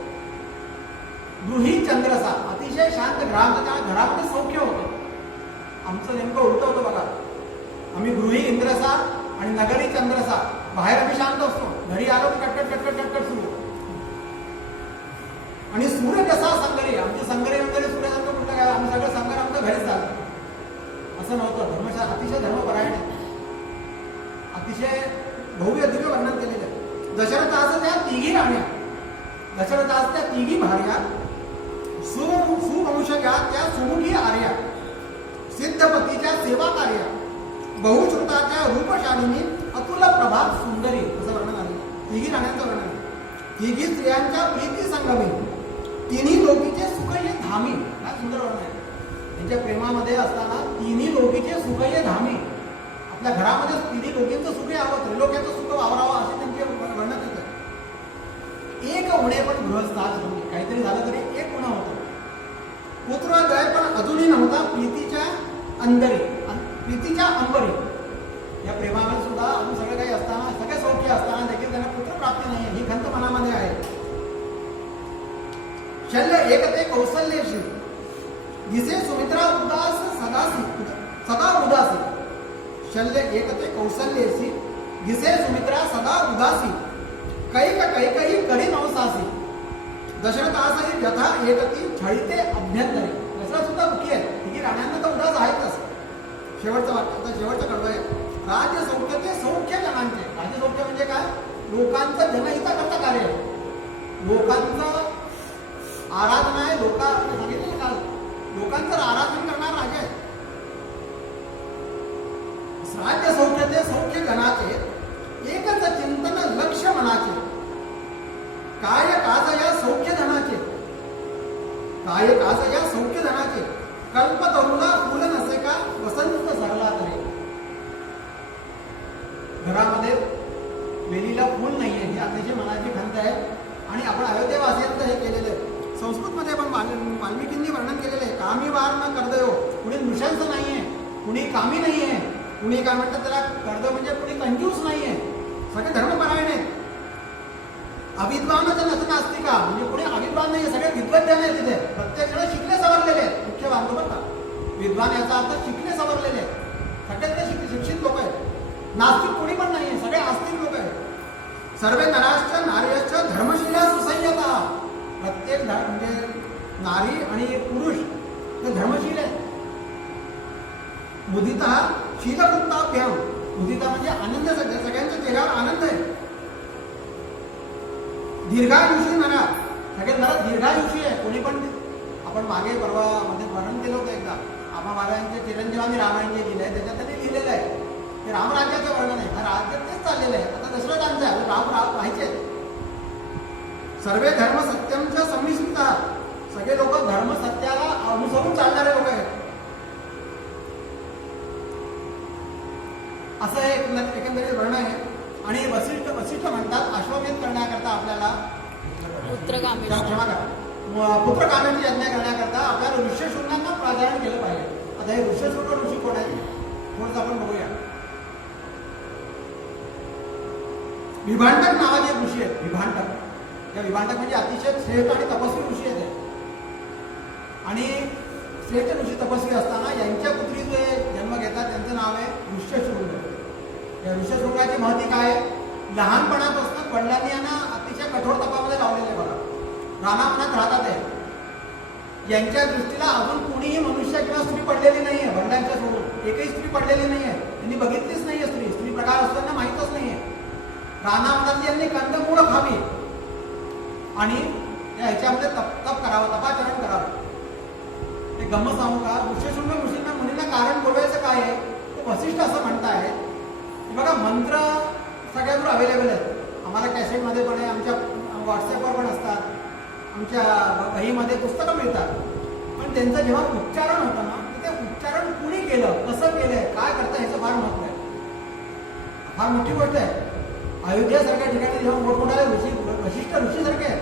गृही चंद्रसा, अतिशय शांत घरामध्ये सौख्य होतं. आमचं नेमकं उलट होतं बघा. आम्ही गृही इंद्रसा आणि नगरी चंद्रसा, बाहेर आम्ही शांत असतो, घरी आलो की कटकट कटकट कटकट सुरू. आणि सूर्य कसा संगरी, आमची संगरी वगैरे सूर्यासारखं कुठलं काय, आम्ही सगळं संगर आमचं घरीच चालतो. असं नव्हतं. धर्मशास्त्र अतिशय धर्मपरायण आहे. अतिशय भव्य दिव्य वर्णन केलेलं आहे. दशरथाचं त्या तिघी राण्या, दशरथाच त्या तिघी भार्या, सुवंशजा त्या सुमुखी आर्या, सिद्धपतीच्या सेवा कार्या, बहुश्रुताच्या रूपशालिनी, अतुल प्रभात सुंदरी. असं वर्णन आलं. तिघी राण्यांचं वर्णन आहे. तिघी स्त्रियांच्या प्रीती संगमी, तिन्ही लोकीचे सुखय धामी. हा सुंदर वर्णन आहे. त्यांच्या प्रेमामध्ये असताना तिन्ही लोकीचे सुखय धामी. आपल्या घरामध्ये तिन्ही लोकींचं सुख यावं, त्रिलोक्याचं सुख वावरावं असे त्यांचे वर्णन येतं. एक उणे पण गृहस्थाच होते, काहीतरी झालं तरी एक उणं होतं. पुत्र गय पण अजूनही नव्हता प्रीतीच्या अंतरी, प्रीतीच्या अंबरी. या प्रेमामध्ये सुद्धा अजून सगळं काही असताना, सगळे सौख्य असताना देखील त्यांना पुत्र प्राप्ती नाही, ही खंत मनामध्ये आहे. शल्य एकते कौशल्यशी, जिसे सुमित्रा उदास सदा उदासी. शल्य एकते कौशल्यशी, जिसे सुमित्रा सदा उदासी, कैकही करी नवसासी. दशरथासही व्यथा एकती छळीते अभ्यंतरी. दशरथ सुद्धा दुःखी आहे. तिघी राण्यांना तर उदास आहेतच. शेवटचं वाक्य, आता शेवटचं कडवं आहे. राज्य सौख्य ते सौख्य जनांचे. राज्य सौख्य म्हणजे काय? लोकांचं जनहिताकरता कार्य, लोकांचं आराधना आहे. सांगितलं काल, लोकांचं आराधन करणारा राजा आहे. राज्य सौख्य ते सौख्य जनाचे, एकच चिंतन लक्ष मनाचे, काय काज या सौख्य धनाचे, काय काज या सौख्य धनाचे, कल्प तरुणा फुल नसे का वसंत सरला तरी. घरामध्ये वेलीला फुल नाहीये, ही अतिशय मनाची खंत आहे. आणि आपण अयोध्येवासियांचं हे केलेलं आहे. संस्कृतमध्ये पण वाल्मिकींनी वर्णन केलेलं आहे. कामी वार न कर्दयो, कुणी नृशंस नाहीये, कुणी कामी नाहीये, कुणी काय म्हणतात त्याला कर्दय म्हणजे कुणी कंजूस नाहीये, सगळे धर्मपरायण आहेत. अविद्वानच नसणं नास्तिका, म्हणजे कुणी अविद्वान नाहीये, सगळे विद्वज्ञान आहेत तिथे. प्रत्येक जण शिकले सवरलेले आहेत. मुख्य बांधव बघा, विद्वान याचा अर्थ शिकले सवरलेले आहेत. सगळ्यात ते शिक्षित लोक आहेत. नास्तिक कोणी पण नाहीये, सगळे आस्तिक लोक आहेत. सर्वे नराश्च नार्यश्च धर्मशीला सुसंयता. प्रत्येक म्हणजे नारी आणि पुरुष हे धर्मशील आहे. मुदिता शीलवृत्ताभ्याम, मुदिता म्हणजे आनंद, सगळ्यांच्या चेहऱ्यावर आनंद आहे. दीर्घायुषी नरा, सगळे नर दीर्घायुषी आहे. कोणी पण आपण मागे परवामध्ये वर्णन केलं होतं एकदा आम्हा महाराजांच्या चिरंजीवानी रामायण जे लिहिलं आहे त्याच्यात त्यांनी लिहिलेलं आहे ते रामराज्याचं वर्णन आहे. हा राज्य तेच चाललेलं आहे. आता दशरथांचं आहे, राम व्हायचे. सर्वे धर्म सत्यमच्या संमिश्रित आहात. सगळे लोक धर्म सत्याला अनुसरून चालणारे लोक आहेत. असं हे एकंदरीत वर्णन आहे. आणि वसिष्ठ म्हणतात अश्वमेध करण्याकरता आपल्याला पुत्रकामेची यज्ञ करण्याकरता आपल्याला ऋष्यशृंगांना प्राधान्य केलं पाहिजे. आता हे ऋष्यशृंग ऋषी कोण आहेत थोडंसं आपण बघूया. विभांडक नावाचे ऋषी आहेत. विभांडक, त्या विभांडक म्हणजे अतिशय श्रेष्ठ आणि तपस्वी ऋषी आहेत. आणि श्रेष्ठ ऋषी तपस्वी असताना यांच्या पुत्री जे जन्म घेतात त्यांचं नाव आहे ऋष्यशृंग. या ऋष्यशृंगाची महती काय आहे? लहानपणापासून वडिलांनी यांना अतिशय कठोर तपामध्ये लावलेले बघा. रानामनात राहतात आहे. यांच्या दृष्टीला अजून कुणीही मनुष्य किंवा स्त्री पडलेली नाही आहे. वडिलांच्या सोडून एकही स्त्री पडलेली नाही आहे. त्यांनी बघितलीच नाही आहे. स्त्री प्रकार असताना माहीतच नाही आहे. रानामनात यांनी कंदमुळं खावी आणि ह्याच्यामध्ये तप करावं, तपाचरण करावं. ते गम्मत सांगू का? ऋष्यशृंग ऋषींना मुलींना कारण बोलवायचं काय आहे ते वसिष्ठ असं म्हणताय. बघा मंत्र सगळ्यांवर अवेलेबल आहेत. आम्हाला कॅसेटमध्ये पण आहे, आमच्या व्हॉट्सअपवर पण असतात, आमच्या वहीमध्ये पुस्तकं मिळतात. पण त्यांचं जेव्हा उच्चारण होतं ना ते उच्चारण कुणी केलं, कसं केलंय, काय करतं ह्याचं फार महत्व आहे. फार मोठी गोष्ट आहे. अयोध्यासारख्या ठिकाणी जेव्हा मोठमोठाले वशिष्ठ ऋषीसारखे आहेत.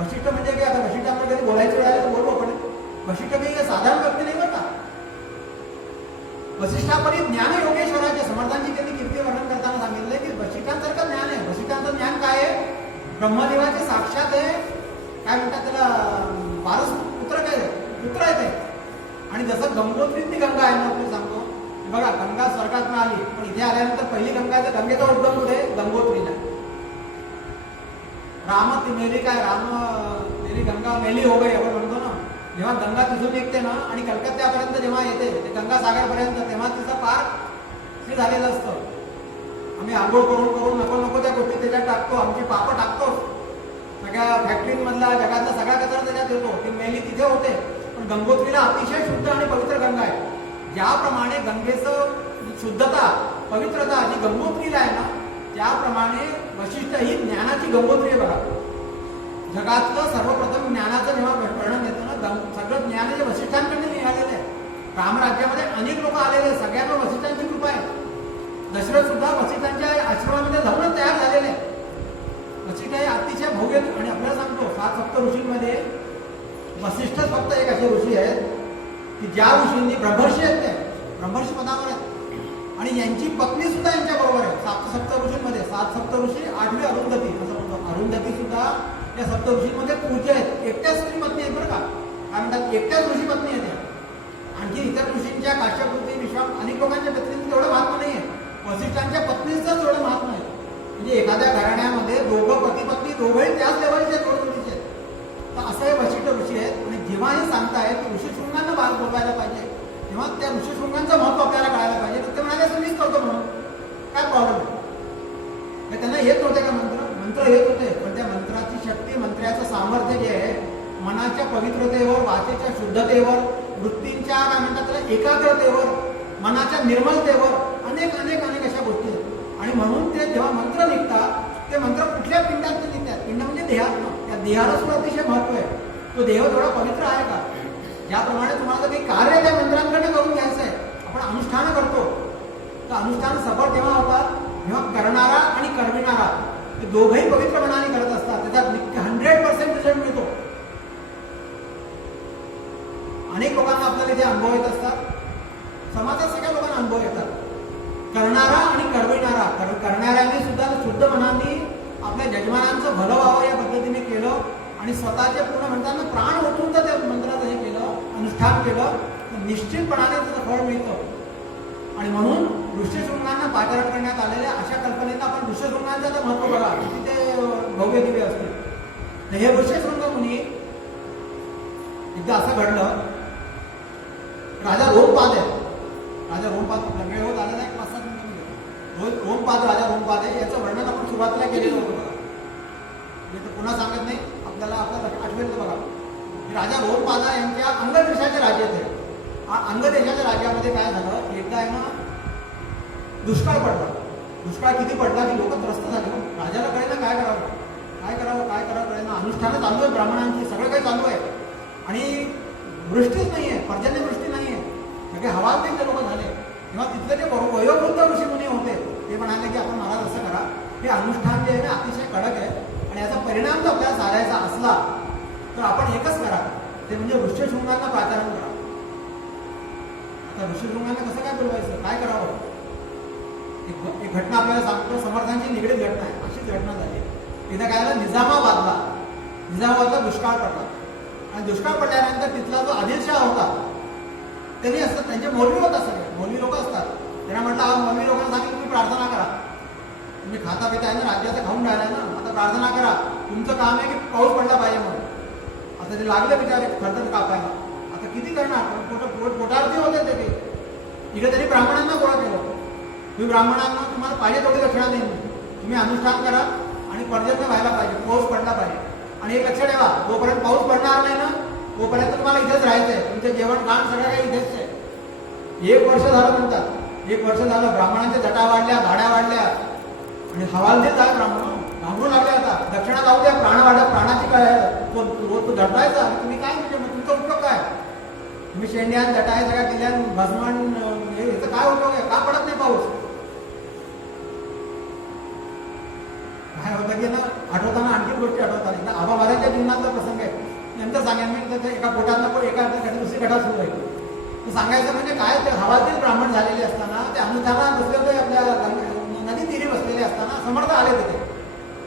वशिष्ठ म्हणजे काय? आता वशिष्ठ आपल्याला कधी बोलायचं वेळाला तर बोलू आपण. वशिष्ठ काही साधारण व्यक्ती नाही बरं का. वसिष्ठापरी ज्ञान योगेश्वराच्या समर्थांची त्यांनी कीर्ती वर्णन करताना सांगितलंय की वशिष्ठांसारखं ज्ञान आहे. वशिष्ठांचं ज्ञान काय आहे? ब्रह्मदेवाचे साक्षात आहे. काय म्हणतात त्याला? वारस पुत्र काय पुत्र आहे ते. आणि जसं गंगोत्रीतली गंगा आहे ना आपण सांगतो बघा, गंगा स्वर्गात आली पण इथे आल्यानंतर पहिली गंगा आहे तर गंगेचा उद्गम कुठे? गंगोत्रीला. राम ती मेली काय? राम मेली गंगा मेली हो गई आपण म्हणतो ना. जेव्हा गंगा तिथून निघते ना आणि कलकत्त्यापर्यंत जेव्हा येते ते गंगासागरपर्यंत तेव्हा तिचं पार हे झालेलं असतं. आम्ही आंघोळ करून नको त्या गोष्टी त्याच्यात टाकतो. आमची पापं टाकतो. सगळ्या फॅक्टरीमधला जगातला सगळा कचरा त्याच्यात येतो. ती मेली तिथे होते. पण गंगोत्रीला अतिशय शुद्ध आणि पवित्र गंगा आहे. ज्याप्रमाणे गंगेचं शुद्धता पवित्रता जी गंगोत्रीला आहे ना त्याप्रमाणे वशिष्ठ ही ज्ञानाची गंगोत्री आहे. बघा जगातलं सर्वप्रथम ज्ञानाचं जेव्हा वर्णन येतं ना सगळं ज्ञान जे वशिष्ठांकडे मिळालेलं आहे. रामराज्यामध्ये अनेक लोक आलेले, सगळ्यांवर वशिष्ठांची कृपा आहे. दशरथ सुद्धा वशिष्ठांच्या आश्रमामध्ये जाऊनच तयार झालेले आहे. वशिष्ठ हे अतिशय भव्य आणि आपल्याला सांगतो 7 सप्त ऋषींमध्ये वसिष्ठ फक्त एक असे ऋषी आहेत की ज्या ऋषींनी ब्रह्मर्षी आहेत ते ब्रह्मर्षी पदावर आहेत. आणि यांची पत्नी सुद्धा यांच्या बरोबर आहे. 7 सप्त ऋषींमध्ये 7 सप्त ऋषी 8वी अरुंधती असं म्हणतो. अरुंधती सुद्धा या सप्त ऋषींमध्ये पूज्य आहेत. एकट्याच स्त्री पत्नी आहेत बरं का. काय म्हणतात? एकट्याच ऋषी पत्नी आहेत. आणखी इतर ऋषींच्या काश्यपृथ्वी विश्वास अनेक लोकांच्या पत्नींचं तेवढं महात्मा नाही आहे. वसिष्ठांच्या पत्नीचं तेवढं महात्मा आहे. म्हणजे एखाद्या घराण्यामध्ये दोघं पती पत्नी दोघंही त्याच लेवलचे जोडीचे आहेत. तर असं हे वशिष्ठ ऋषी आहेत. आणि जेव्हा हे सांगतायत की ऋषीशृंगांना बाल बोलवायला पाहिजे तेव्हा त्या ऋषीशृंगांचं महत्व आपल्याला कळायला पाहिजे. तर ते म्हणाले असं मीच करतो म्हणून काय प्रॉब्लेम आहे? त्यांना येत नव्हते का मंत्र येत होते. पण त्या मंत्राची शक्ती मंत्र्याचं सामर्थ्य जे आहे मनाच्या पवित्रतेवर, वाचेच्या शुद्धतेवर, वृत्तींच्या काय म्हणतात त्याला एकाग्रतेवर, मनाच्या निर्मलतेवर अनेक अनेक अनेक अशा गोष्टी आहेत. आणि म्हणून ते जेव्हा मंत्र निघतात ते मंत्र कुठल्या पिंडात निघतात? पिंड म्हणजे देहात. त्या देहाला सुद्धा अतिशय महत्व आहे. तो देह थोडा पवित्र आहे का? ज्याप्रमाणे तुम्हाला काही कार्य त्या मंत्रांकडे करून घ्यायचं आहे, आपण अनुष्ठान करतो तर अनुष्ठान सफळ तेव्हा होतात जेव्हा करणारा आणि करविणारा हे दोघंही पवित्र मनाने करत असतात. त्याच्यात 100% रिझल्ट मिळतो. अनेक लोकांना आपल्याला इथे अनुभव येत असतात. समाजात सगळ्या लोकांना अनुभव येतात. करणारा आणि करविणारा. करणाऱ्याने सुद्धा शुद्ध मनाने आपल्या यजमानांचं भलं व्हावं या पद्धतीने केलं आणि स्वतःचे पूर्ण म्हणताना प्राण ओतून जर त्या मंत्राचं हे केलं, अनुष्ठान केलं तर निश्चितपणाने त्याचं फळ मिळतं. आणि म्हणून ऋष्यशृंगांना पाचारण करण्यात आलेल्या अशा कल्पनेत आपण ऋष्यशृंगांचं तर महत्व बघा किती ते भव्य दिव्य असते. हे ऋष्यशृंग मुनी एकदा असं घडलं. राजा रोमपाद आहे. राजा रोमपाद आपला वेळ होत आलेला आहे 5-7 मिनिटं. रोमपाद राजा रोमपाद आहे. याचं वर्णन आपण सुरुवातीला केलेलं होतं बघा. मी तर पुन्हा सांगत नाही, आपल्याला आपल्याला आठवेल तर बघा. राजा रोमपादा यांच्या अंगदेशाचे राजे ते. अंगदेशाच्या राज्यामध्ये काय झालं, एकदा आहे ना दुष्काळ पडला. दुष्काळ किती पडला की लोक त्रस्त झाले. राजाला कळेना काय करावं कळेना. अनुष्ठानं चालू आहे ब्राह्मणांची, सगळं काही चालू आहे आणि वृष्टीच नाही आहे, पर्जन्यवृष्टी नाही आहे. सगळे हवालदिल लोक झाले. तेव्हा तिथले जे वयोवृद्ध ऋषीमुनी होते ते म्हणाले की आपण महाराज असं करा, हे अनुष्ठान जे आहे ना अतिशय कडक आहे आणि याचा परिणाम जर आपल्याला साधायचा असला तर आपण एकच करा, ते म्हणजे ऋष्यशृंगांना प्राचारण करा. आता ऋष्यशृंगांना कसं काय बोलवायचं, काय करावं? एक घटना आपल्याला सांगतो, समर्थांची निगडीत घटना आहे. अशीच घटना झाली. एकदा काय झालं, निजामाबादला दुष्काळ पडला आणि दुष्काळ पडल्यानंतर तिथला जो आदिलशाह होता त्यांनी असतात, त्यांचे मौलवी होतात, सगळे मौलवी लोक असतात. त्यांना म्हटलं मौलवी लोकांना सांगितलं तुम्ही प्रार्थना करा, तुम्ही खाता पिता आहे ना, राज्याचं खाऊन राहिलाय ना, आता प्रार्थना करा, तुमचं काम आहे की पाऊस पडला पाहिजे म्हणून. आता ते लागले बिचारे खर्च कापायला. आता किती करणार, पोटावरती होते ते. इकडे तरी ब्राह्मणांना गोळा केलं, तुम्ही ब्राह्मणांना तुम्हाला पाहिजे तेवढी दक्षिणा देईन, तुम्ही अनुष्ठान करा आणि पर्जन्य व्हायला पाहिजे, पाऊस पडला पाहिजे. आणि एक लक्ष ठेवा, जोपर्यंत पाऊस पडणार नाही ना तोपर्यंत तुम्हाला इथेच राहायचं आहे, तुमचे जेवण खाण सगळं काही इथेच आहे. 1 वर्ष झालं म्हणतात, 1 वर्ष झालं, ब्राह्मणांच्या जटा वाढल्या, गाड्या वाढल्या आणि हवालदिल झाले ब्राह्मण, घाबरू लागले. आता दक्षिणा जाऊ द्या, प्राणाची काय तो दटायचा, तुम्ही काय म्हणजे तुमचा उपयोग काय? तुम्ही शेंड्यान जटाय सगळ्या केल्या, भस्मण, याचा काय उपयोग आहे? का पडत नाही पाऊस? काय होतं की ना, आठवताना आणखी गोष्टी आठवतात. एकदा आबा महाराजांच्या जीवनातला प्रसंग आहे, नंतर सांगेन मी. एका पोटातनं एका दुसरी गटा सुरू आहे. तर सांगायचं म्हणजे काय, ते हवालदिल ब्राह्मण झालेले असताना, ते अनुष्ठानात बसले होते, आपल्या नदी तीरी बसलेले असताना समर्थ आले तिथे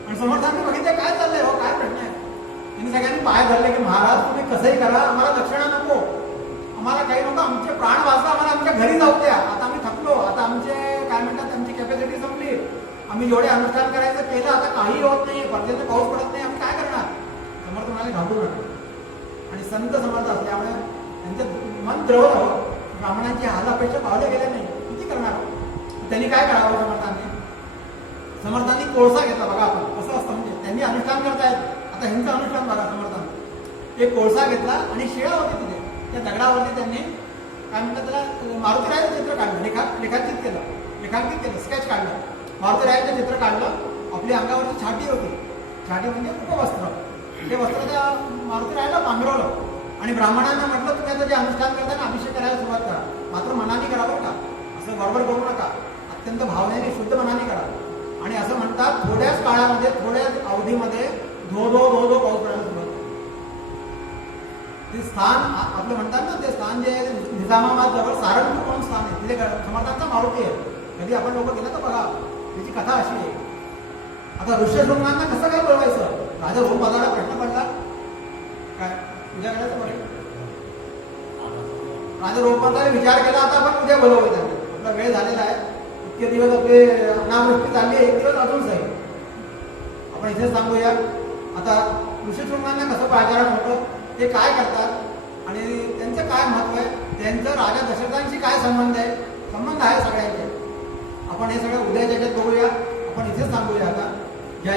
आणि समर्थांनी बघितले काय चाललंय, हो काय प्रश्न आहे. त्यांनी सगळ्यांनी पाय धरले की महाराज तुम्ही कसंही करा, आम्हाला दक्षिणा नको, आम्हाला काही नको, आमचे प्राण वाचला, आम्हाला आमच्या घरी जाऊ द्या, आता आम्ही थकलो, आता आमचे काय म्हणतात आमची कॅपॅसिटी संपली, आम्ही जेवढे अनुष्ठान करायचं केलं, आता काही होत नाही, पर्जन्य पाऊस पडत नाही, आम्ही काय करणार? समर्थ म्हणाले घाबरू नका. आणि संत समर्थ असल्यामुळे त्यांचं मन द्रवलं, ब्राह्मणांची हाल अपेक्षा पावले गेले नाही, किती करणार? त्यांनी काय करावं? समर्थांनी कोळसा घेतला. बघा आपण कसं असतं, म्हणजे त्यांनी अनुष्ठान करतायत, आता ह्यांचं अनुष्ठान बघा. समर्थांनी एक कोळसा घेतला आणि शिळा होती तिथे, त्या दगडावरती त्यांनी काय म्हणतात त्याला, मारुतीरायाचं चित्र काढलं, रेखांकित केलं, स्केच काढलं, मारुतीरायाचं चित्र काढलं. आपल्या अंगावरची छाटी होती, छाटी म्हणजे उपवस्त्र, ते वस्त्र त्या मारुतीरायाला पांघरवलं आणि ब्राह्मणांना म्हटलं तुम्ही आता जे अनुष्ठान करताना अभिषेक करायला सुरुवात करा, मात्र मनाने करा बरं का, असं बरोबर करू नका, अत्यंत भावनेने शुद्ध मनाने करा. आणि असं म्हणतात थोड्याच काळामध्ये, थोड्याच अवधीमध्ये धो धो पाऊस पडायला सुरुवात झाली. ते स्थान आपलं म्हणतात ना, ते स्थान जे निजामाबाद जवळ सारंगपूर म्हणून स्थान आहे, तिथे समर्थांचा मारुती आहे. कधी आपण लोक गेलं तर बघा, त्याची कथा अशी आहे. आता ऋष्यशृंगांना कसं काय बोलवायचं? राजा रोमपादाला प्रश्न पडला, काय उद्या करायचं पडेल. राजा रोमपादाने विचार केला, आता आपण उद्या बोलवूया, आपला वेळ झालेला आहे, इतके दिवस आपले अनावृष्टी झाली, 1 दिवस अजून जाईल, आपण इथेच सांगूया. आता ऋषिशृंगांना कसं प्राचारण होतं, ते काय करतात आणि त्यांचं काय महत्व आहे, त्यांचं राजा दशरथांशी काय संबंध आहे सगळ्यांचे. आपण हे सगळं उद्याच्या याच्यात बघूया, आपण इथेच सांगूया. आता ज्या